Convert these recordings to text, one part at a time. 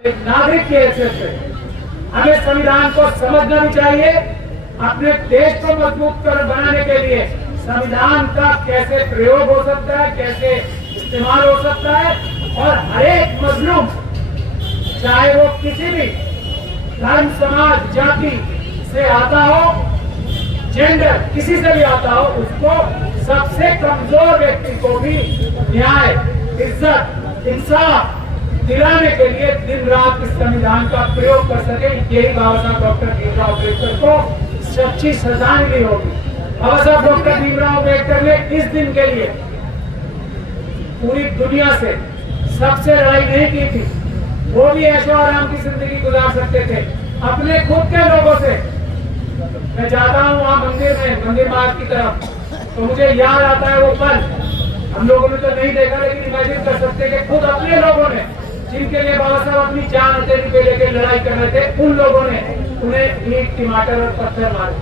एक नागरिक की हैसियत से हमें संविधान को समझना भी चाहिए। अपने देश को मजबूत कर बनाने के लिए संविधान का कैसे प्रयोग हो सकता है, कैसे इस्तेमाल हो सकता है, और हर एक मजलूम चाहे वो किसी भी धर्म, समाज, जाति से आता हो, जेंडर किसी से भी आता हो, उसको सबसे कमजोर व्यक्ति को भी न्याय, इज्जत, इंसाफ दिलाने के लिए दिन रात इस संविधान का प्रयोग कर सके। यही बाबा साहब डॉक्टर भीमराव अम्बेडकर को सच्ची श्रद्धांजलि होगी। बाबा साहब डॉक्टर भीमराव अम्बेडकर ने इस दिन के लिए पूरी दुनिया से सबसे लड़ाई नहीं की थी। वो भी ऐशो आराम की जिंदगी गुजार सकते थे अपने खुद के लोगों से। मैं जाता हूँ वहाँ मंदिर मार्ग की तरफ, तो मुझे याद आता है वो पल। हम लोगों ने तो नहीं देखा, लेकिन इमेजिन कर सकते कि खुद अपने लोगों ने, जिनके लिए बाबा साहब अपनी जान हथेली पे लेकर लड़ाई कर रहे थे, उन लोगों ने उन्हें ईंट, टमाटर और पत्थर मारे।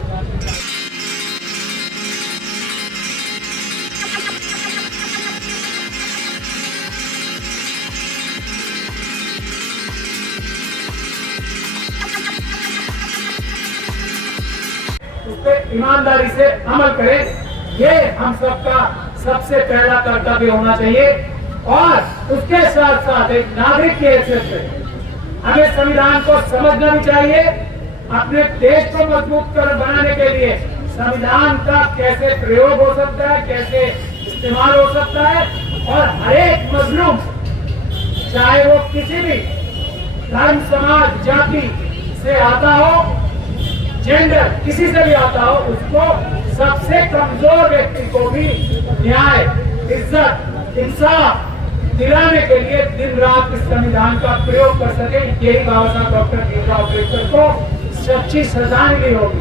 उस पर ईमानदारी से अमल करें, ये हम सबका सबसे पहला कर्तव्य होना चाहिए। और उसके साथ साथ एक नागरिक की हैसियत से हमें संविधान को समझना भी चाहिए। अपने देश को मजबूत कर बनाने के लिए संविधान का कैसे प्रयोग हो सकता है, कैसे इस्तेमाल हो सकता है, और हर एक मजलूम चाहे वो किसी भी धर्म, समाज, जाति से आता हो, जेंडर किसी से भी आता हो, उसको सबसे कमजोर व्यक्ति को भी न्याय, इज्जत, इंसाफ दिलाने के लिए दिन रात इस संविधान का प्रयोग कर सके। यही बाबा साहब डॉक्टर भीमराव अम्बेडकर को सच्ची श्रद्धांजलि होगी।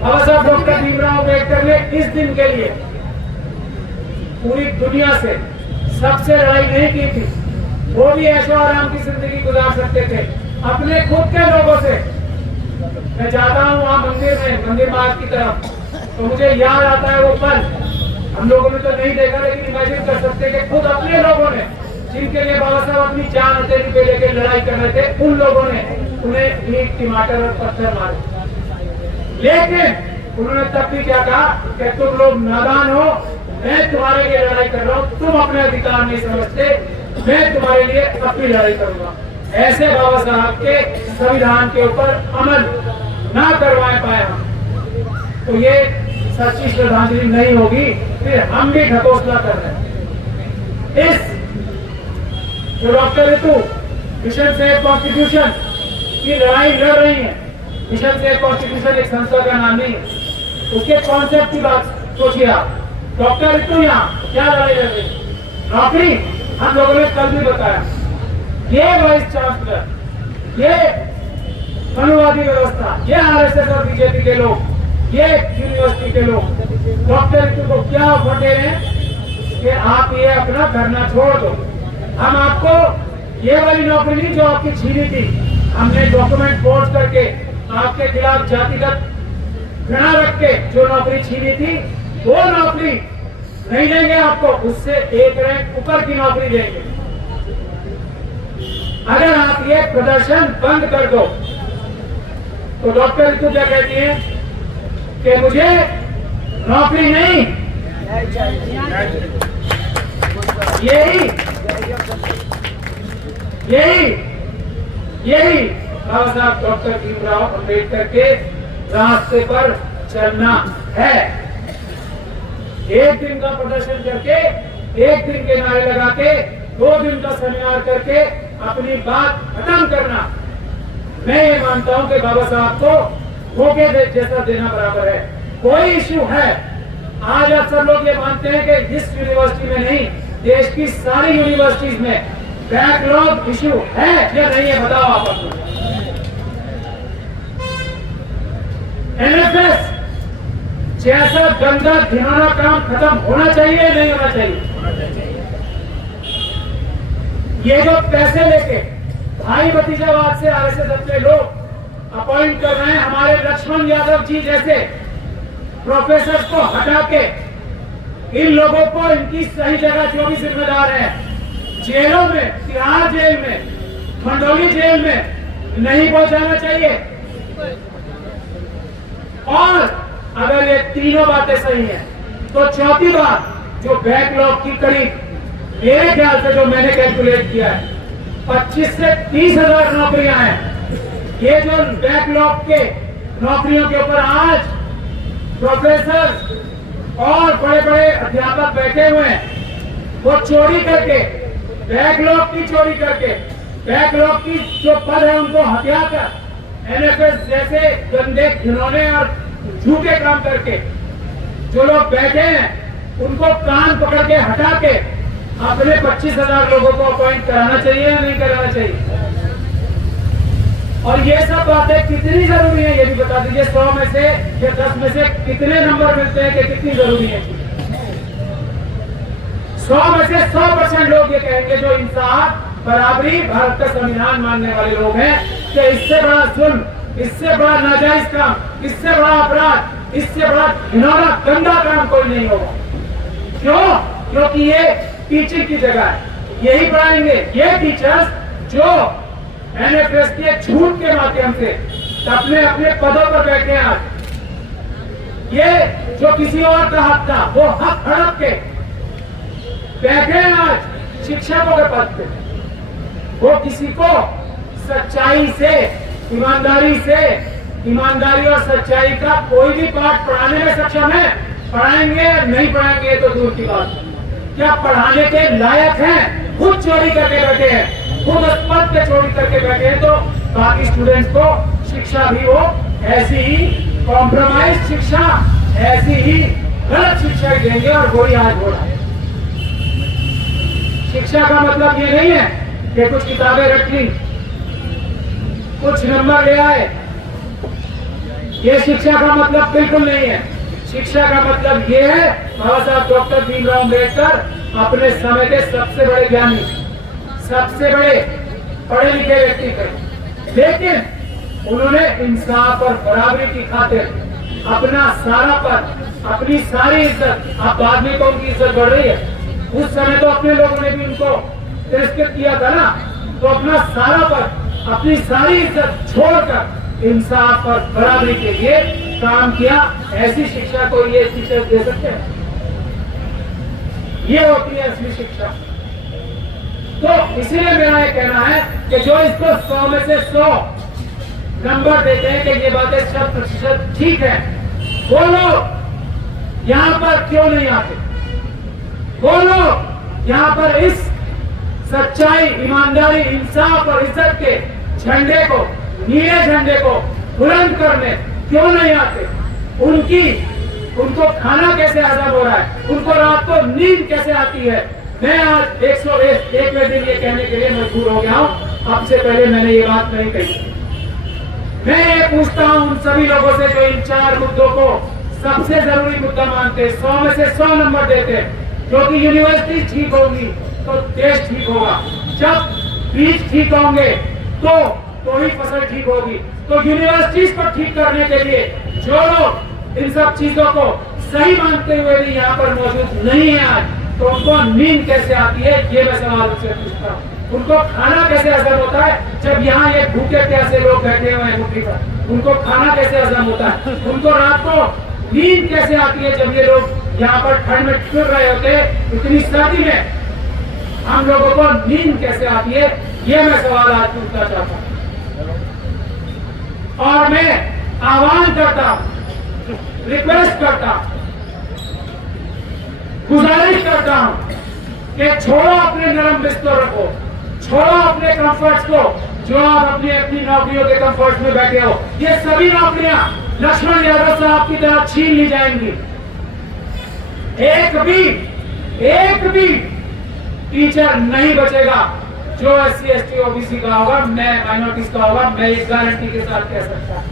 बाबा साहब डॉक्टर भीमराव अम्बेडकर ने इस दिन के लिए पूरी दुनिया से सबसे लड़ाई नहीं की थी। वो भी ऐशो आराम की जिंदगी गुजार सकते थे अपने खुद के लोगों से। मैं जाता हूँ वहाँ मंदिर मार्ग की तरफ, तो मुझे याद आता है वो पल। हम लोगों ने तो नहीं देखा, लेकिन इमेजिन कर सकते कि खुद अपने लोगों ने, जिनके लिए बाबा साहब अपनी जान हथेली पे लेकर लड़ाई कर रहे थे, उन लोगों ने उन्हें ईंट, टमाटर और पत्थर मारे। लेकिन उन्होंने तब भी क्या कहा कि तुम लोग नादान हो, मैं तुम्हारे लिए लड़ाई कर रहा हूँ, तुम अपने अधिकार नहीं समझते, मैं तुम्हारे लिए अपनी लड़ाई करूंगा। ऐसे बाबा साहब के संविधान के ऊपर अमल ना करवाए पाए हम, तो ये सच्ची श्रद्धांजलि नहीं होगी। फिर हम भी ढकोसला कर रहे हैं। इस जो डॉक्टर ऋतु मिशन सेव कॉन्स्टिट्यूशन की लड़ाई लड़ रही है, मिशन सेव कॉन्स्टिट्यूशन एक संस्था का नाम नहीं है, उसके कॉन्सेप्ट की बात सोचिए आप। डॉक्टर ऋतु यहाँ क्या लड़ाई लड़ रही है? नौकरी। हम लोगों ने कल भी बताया, ये वाइस चांसलर, ये अनुवादी व्यवस्था, ये आरएसएस और बीजेपी के लोग, ये यूनिवर्सिटी के लोग डॉक्टर ऋतु को क्या ऑफर दे रहे हैं कि आप ये अपना करना छोड़ दो, हम आपको ये वाली नौकरी नहीं जो आपकी छीनी थी, हमने डॉक्यूमेंट फोर्स करके आपके खिलाफ जातिगत घृणा रख के जो नौकरी छीनी थी, वो नौकरी नहीं देंगे आपको, उससे एक रैंक ऊपर की नौकरी देंगे। अगर आप ये प्रदर्शन बंद कर दो, तो डॉक्टर ऋतु क्या कहती है कि मुझे नौकरी नहीं, यही बाबा साहब डॉक्टर भीमराव अम्बेडकर के रास्ते पर चलना है। एक दिन का प्रदर्शन करके, एक दिन के नारे लगा के, 2 दिन का सेमिनार करके अपनी बात खत्म करना, मैं ये मानता हूं कि बाबा साहब को धोखे जैसा देना बराबर है। कोई इश्यू है, आज अक्सर लोग ये मानते हैं कि इस यूनिवर्सिटी में नहीं, देश की सारी यूनिवर्सिटीज में बैकलॉग इश्यू है या नहीं है, बताओ आप अपने। एनएफएस जैसा गंदा घिनौना काम खत्म होना चाहिए, नहीं होना चाहिए। ये जो पैसे लेके भाई भतीजावाद से आरएसएस अपने लोग अपॉइंट कर रहे हैं, हमारे लक्ष्मण यादव जी जैसे प्रोफेसर को हटा के इन लोगों को इनकी सही जगह जो भी जिम्मेदार है, जेलों में, तिहाड़ जेल में मंडोली जेल में नहीं पहुंचाना चाहिए। और अगर ये तीनों बातें सही हैं तो चौथी बात, जो बैकलॉग की करीब मेरे ख्याल से जो मैंने कैलकुलेट किया है 25 से 30 हजार नौकरियां हैं। ये जो बैकलॉग के नौकरियों के ऊपर आज प्रोफेसर और बड़े बड़े अध्यापक बैठे हुए हैं, वो चोरी करके, बैकलॉग की चोरी करके, बैकलॉग की जो पद है उनको हत्या कर एनएफएस जैसे गंदे घिनौने और झूठे काम करके जो लोग बैठे हैं उनको कान पकड़ के हटा के अपने 25,000 लोगों को अपॉइंट कराना चाहिए या नहीं कराना चाहिए? और ये सब बातें कितनी जरूरी है ये भी बता दीजिए। 100 में से या 10 में से कितने नंबर मिलते हैं कि कितनी जरूरी है? 100 में से 100% लोग ये कहेंगे जो इंसाफ, बराबरी, भारत का संविधान मानने वाले लोग हैं कि इससे बड़ा जुल्म, इससे बड़ा नाजायज काम, इससे बड़ा अपराध, इससे बड़ा घिनौना गंदा काम कोई नहीं होगा। क्यों? क्योंकि ये टीचिंग की जगह है। यही पढ़ाएंगे ये टीचर्स जो एनएफएस के झूठ के माध्यम से अपने अपने पदों पर बैठे हैं। आज ये जो किसी और का हक था वो हक हड़प के बैठे हैं आज शिक्षकों के पद पे। वो किसी को सच्चाई से, ईमानदारी और सच्चाई का कोई भी पाठ पढ़ाने में सक्षम है? पढ़ाएंगे या नहीं पढ़ाएंगे तो दूर की बात। क्या पढ़ाने के लायक हैं? खुद चोरी करके बैठे हैं, खुद पद पे चोरी करके बैठे हैं, तो बाकी स्टूडेंट्स को शिक्षा भी वो ऐसी ही कॉम्प्रोमाइज शिक्षा, ऐसी ही गलत शिक्षा देंगे। और वही आज हो रहा है। शिक्षा का मतलब ये नहीं है कि कुछ किताबें रख ली, कुछ नंबर ले आए। ये शिक्षा का मतलब बिल्कुल नहीं है। शिक्षा का मतलब ये है, बाबा साहब डॉक्टर भीमराव अम्बेडकर अपने समय के सबसे बड़े ज्ञानी, सबसे बड़े पढ़े लिखे व्यक्ति थे, लेकिन उन्होंने इंसाफ और बराबरी की खातिर अपना सारा पद, अपनी सारी इज्जत, अब बाद में तो उनकी इज्जत बढ़ रही है, उस समय तो अपने लोगों ने भी उनको तिरस्कृत किया था ना, तो अपना सारा पद, अपनी सारी इज्जत छोड़कर इंसाफ और बराबरी के लिए काम किया। ऐसी शिक्षा को ये टीचर दे सकते हैं? ये होती है असली शिक्षा। तो इसीलिए मेरा ये कहना है कि जो इसको 100 में से 100 नंबर देते हैं कि ये बातें 100% ठीक है, वो लोग यहाँ पर क्यों नहीं आते? वो लोग यहाँ पर इस सच्चाई, ईमानदारी, इंसाफ और इज्जत के झंडे को, नीले झंडे को बुलंद करने क्यों नहीं आते? उनको खाना कैसे हजम हो रहा है? उनको रात को नींद कैसे आती है? मैं आज 101वें दिन ये कहने के लिए मजबूर हो गया हूँ, आपसे पहले मैंने ये बात नहीं कही। मैं ये पूछता हूँ उन सभी लोगों से जो इन 4 मुद्दों को सबसे जरूरी मुद्दा मानते, 100 में से 100 नंबर देते, क्योंकि यूनिवर्सिटी ठीक होगी तो देश ठीक होगा। जब बीज ठीक होंगे तो ही फसल ठीक होगी। तो यूनिवर्सिटीज को ठीक करने के लिए जो लोग इन सब चीजों को सही मानते हुए भी यहाँ पर मौजूद नहीं है आज, तो उनको नींद कैसे आती है ये मैं सवाल उनसे पूछता हूँ। उनको खाना कैसे हजम होता है जब यहाँ ये भूखे प्यासे लोग बैठे हुए हैं मुट्ठी पर? उनको खाना कैसे हजम होता है? उनको रात को नींद कैसे आती है जब ये लोग यहाँ पर ठंड में फिर रहे होते हैं? इतनी सर्दी में हम लोगों को नींद कैसे आती है? ये मैं सवाल आज पूछना चाहता हूँ। और मैं आह्वान करता हूं, रिक्वेस्ट करता हूं, गुजारिश करता हूं कि छोड़ो अपने नरम बिस्तरों को, छोड़ो अपने कंफर्ट्स को, जो आप अपनी अपनी नौकरियों के कंफर्ट्स में बैठे हो। ये सभी नौकरियां लक्ष्मण यादव साहब की तरह छीन ली जाएंगी। एक भी टीचर नहीं बचेगा जो SC ST OBC का होगा, मैं माइनॉरिटीज का होगा, मैं इस गारंटी के साथ कह सकता हूं।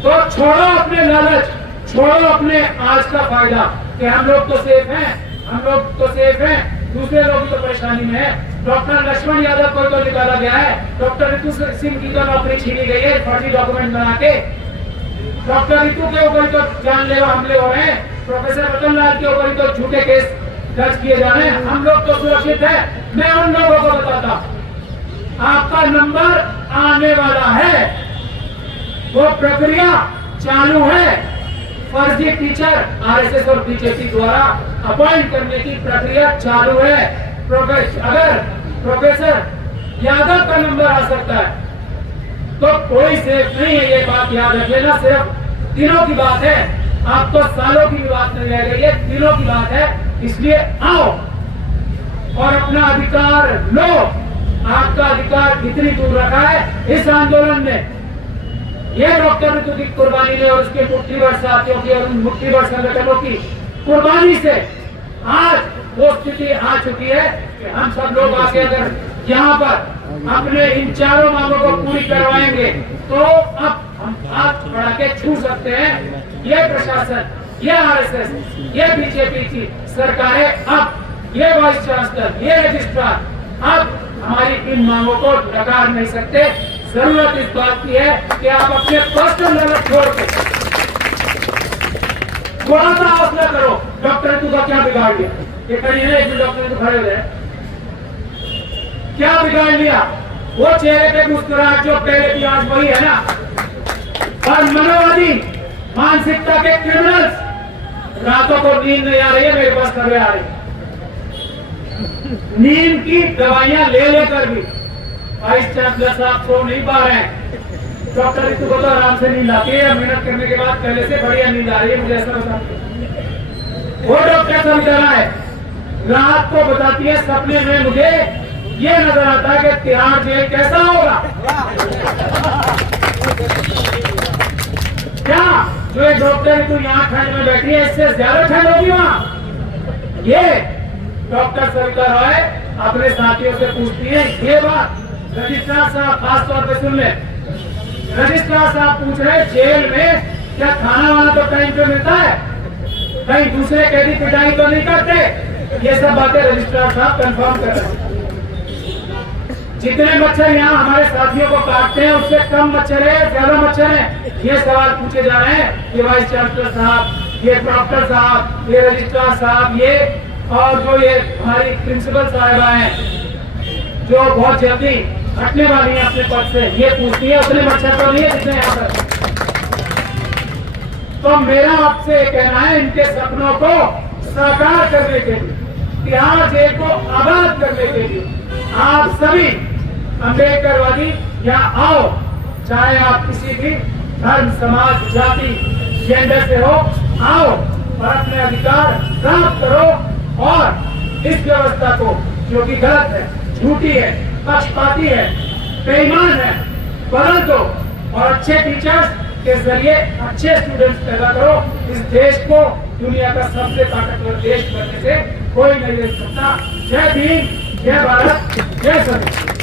तो छोड़ो अपने लालच, छोड़ो अपने आज का फायदा कि हम लोग तो सेफ हैं, हम लोग तो सेफ हैं, दूसरे लोग तो परेशानी में है। डॉक्टर लक्ष्मण यादव को तो निकाला गया है, डॉक्टर रितु सिंह की तो नौकरी छीनी गई है फर्जी डॉक्यूमेंट बना के, डॉक्टर रितु के ऊपर तो जानलेवा हमले हो रहे हैं, प्रोफेसर रतन लाल के ऊपर तो झूठे केस दर्ज किए जा रहे हैं। हम लोग तो सुरक्षित है। मैं उन लोगों को बताता आपका नंबर आने वाला है, वो प्रक्रिया चालू है। फर्जी टीचर आरएसएस और बीजेपी द्वारा अपॉइंट करने की प्रक्रिया चालू है। अगर प्रोफेसर यादव का नंबर आ सकता है तो कोई सेफ नहीं है, ये बात याद रख लेना। सिर्फ दिनों की बात है, आप तो सालों की बात नहीं रह गई है, दिनों की बात है। इसलिए आओ और अपना अधिकार लो। आपका अधिकार कितनी दूर रखा है इस आंदोलन ने, ये डॉक्टर ऋतु की कुर्बानी ने और उसके मुट्ठी भर साथियों की और उन मुट्ठी भर संगठनों की कुर्बानी से आज वो स्थिति आ चुकी है कि हम सब लोग आके अगर यहाँ पर अपने इन चारों मांगों को पूरी करवाएंगे तो अब हम हाथ बढ़ा के छू सकते हैं। ये प्रशासन, ये आरएसएस, ये बीजेपी की सरकारें, अब ये वाइस चांसलर, ये रजिस्ट्रार अब हमारी इन मांगों को नकार नहीं सकते। जरूरत इस बात की है कि आप अपने पर्सनल लेवल छोड़ के थोड़ा सा हौसला करो। डॉक्टर ऋतु का क्या बिगाड़ लिया? ये कहीं है एक डॉक्टर ऋतु खड़े हुए हैं, क्या बिगाड़ लिया? वो चेहरे पे मुस्कुराहट जो पहले थी आज वही है ना। और मनोवादी मानसिकता के क्रिमिनल्स, रातों को नींद नहीं आ रही है, मेरे पास खबरें आ रही है, नींद की दवाइयां ले लेकर भी वाइस चांसलर साहब सो नहीं पा रहे हैं। डॉक्टर ऋतु को तो आराम से नींद आती है, मेहनत करने के बाद पहले से बढ़िया नींद आ रही है, मुझे ऐसा बता। वो डॉक्टर समझाना है, रात को बताती है सपने में मुझे ये नजर आता है कि तिहाड़ जेल कैसा होगा। क्या जो एक डॉक्टर ऋतु यहाँ ठंड में बैठी है इससे ज्यादा ठंड होगी वहां? ये डॉक्टर सविता रॉय अपने साथियों से पूछती है ये बात। रजिस्ट्रार साहब खास तौर पे सुन ले, रजिस्ट्रार साहब पूछ रहे जेल में क्या खाना वाना तो टाइम पे मिलता है, कहीं दूसरे कैदी पिटाई तो नहीं करते? ये सब बातें रजिस्ट्रार साहब कंफर्म कर रहे हैं। जितने मच्छर यहाँ हमारे साथियों को काटते हैं उससे कम मच्छर है, ज्यादा मच्छर है? ये सवाल पूछे जा रहे हैं। ये वाइस चांसलर साहब, ये डॉक्टर साहब, ये रजिस्ट्रार साहब, ये और जो ये हमारी प्रिंसिपल साहिबा हैं जो बहुत जल्दी हटने वाली है अपने पद से, ये पूछती है उतने मच्छर तो नहीं है जितने यहाँ पर। तो मेरा आपसे कहना है इनके सपनों को साकार करने के लिए, तिहाड़ जेल को आबाद करने के लिए आप सभी अम्बेडकरवादी यहाँ आओ। चाहे आप किसी भी धर्म, समाज, जाति, जेंडर से हो, आओ और अपने अधिकार प्राप्त करो और इस व्यवस्था को जो कि गलत है, झूठी है, पक्षपाती है, बेईमान है, बदल दो और अच्छे टीचर्स के जरिए अच्छे स्टूडेंट्स पैदा करो। इस देश को दुनिया का सबसे ताकतवर देश बनने से कोई नहीं रोक सकता। जय भीम, जय भारत, जय सभी।